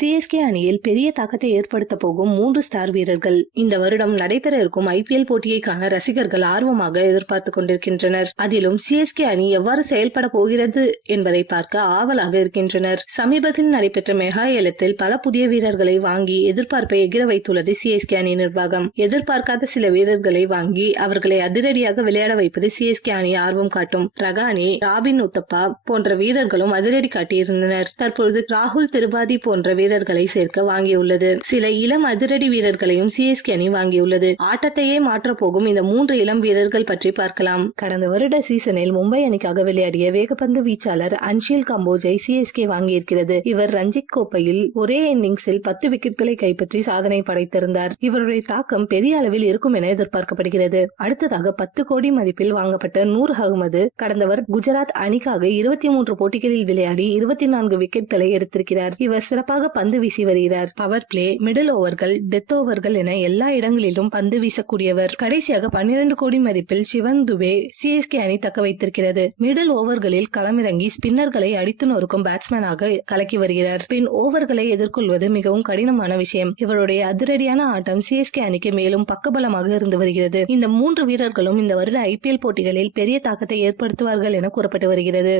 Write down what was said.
CSK அணியில் பெரிய தாக்கத்தை ஏற்படுத்த போகும் 3 ஸ்டார் வீரர்கள். இந்த வருடம் நடைபெற இருக்கும் ஐபிஎல் போட்டியை காண ரசிகர்கள் ஆர்வமாக எதிர்பார்த்து கொண்டிருக்கின்றனர். அதிலும் சிஎஸ்கே அணி எவ்வாறு செயல்பட போகிறது என்பதை பார்க்க ஆவலாக இருக்கின்றனர். சமீபத்தில் நடைபெற்ற மெகா ஏலத்தில் பல புதிய வீரர்களை வாங்கி எதிர்பார்ப்பை எகிர வைத்துள்ளது சிஎஸ்கே அணி நிர்வாகம். எதிர்பார்க்காத சில வீரர்களை வாங்கி அவர்களை அதிரடியாக விளையாட வைப்பது சிஎஸ்கே அணி ஆர்வம் காட்டும். ரகானே, ராபின் உத்தப்பா போன்ற வீரர்களும் அதிரடி காட்டியிருந்தனர். தற்பொழுது ராகுல் திரிபாதி போன்ற வீரர்களை சேர்க்க வாங்கியுள்ளது. சில இளம் அதிரடி வீரர்களையும் சிஎஸ்கே அணி வாங்கியுள்ளது. ஆட்டத்தையே மாற்ற போகும் இந்த 3 இளம் வீரர்கள் பற்றி பார்க்கலாம். கடந்த வருட சீசனில் மும்பை அணிக்காக விளையாடிய வேகப்பந்து வீச்சாளர் அன்ஷில் கம்போஜை சிஎஸ்கே வாங்கியிருக்கிறது. இவர் ரஞ்சிக் கோப்பையில் ஒரே இன்னிங்ஸில் 10 விக்கெட்டுகளை கைப்பற்றி சாதனை படைத்திருந்தார். இவருடைய தாக்கம் பெரிய அளவில் இருக்கும் என எதிர்பார்க்கப்படுகிறது. அடுத்ததாக 10 கோடி மதிப்பில் வாங்கப்பட்ட நூர் அகமது கடந்த வருடம் குஜராத் அணிக்காக 23 போட்டிகளில் விளையாடி 24 விக்கெட்டுகளை எடுத்திருக்கிறார். இவர் சிறப்பாக பந்து வீசி வருகிறார். பவர் பிளே, மிடில் ஓவர்கள், டெத் ஓவர்கள் என எல்லா இடங்களிலும் பந்து வீசக்கூடியவர். கடைசியாக 12 கோடி மதிப்பில் சிவன் துபே சிஎஸ்கே அணி தக்க வைத்திருக்கிறது. மிடில் ஓவர்களில் களமிறங்கி ஸ்பின்னர்களை அடித்து நொறுக்கும் பேட்ஸ்மேனாக கலக்கி வருகிறார். பின் ஓவர்களை எதிர்கொள்வது மிகவும் கடினமான விஷயம். இவருடைய அதிரடியான ஆட்டம் சிஎஸ்கே அணிக்கு மேலும் பக்கபலமாக இருந்து வருகிறது. இந்த 3 வீரர்களும் இந்த வருட ஐபிஎல் போட்டிகளில் பெரிய தாக்கத்தை ஏற்படுத்துவார்கள் என கூறப்பட்டு வருகிறது.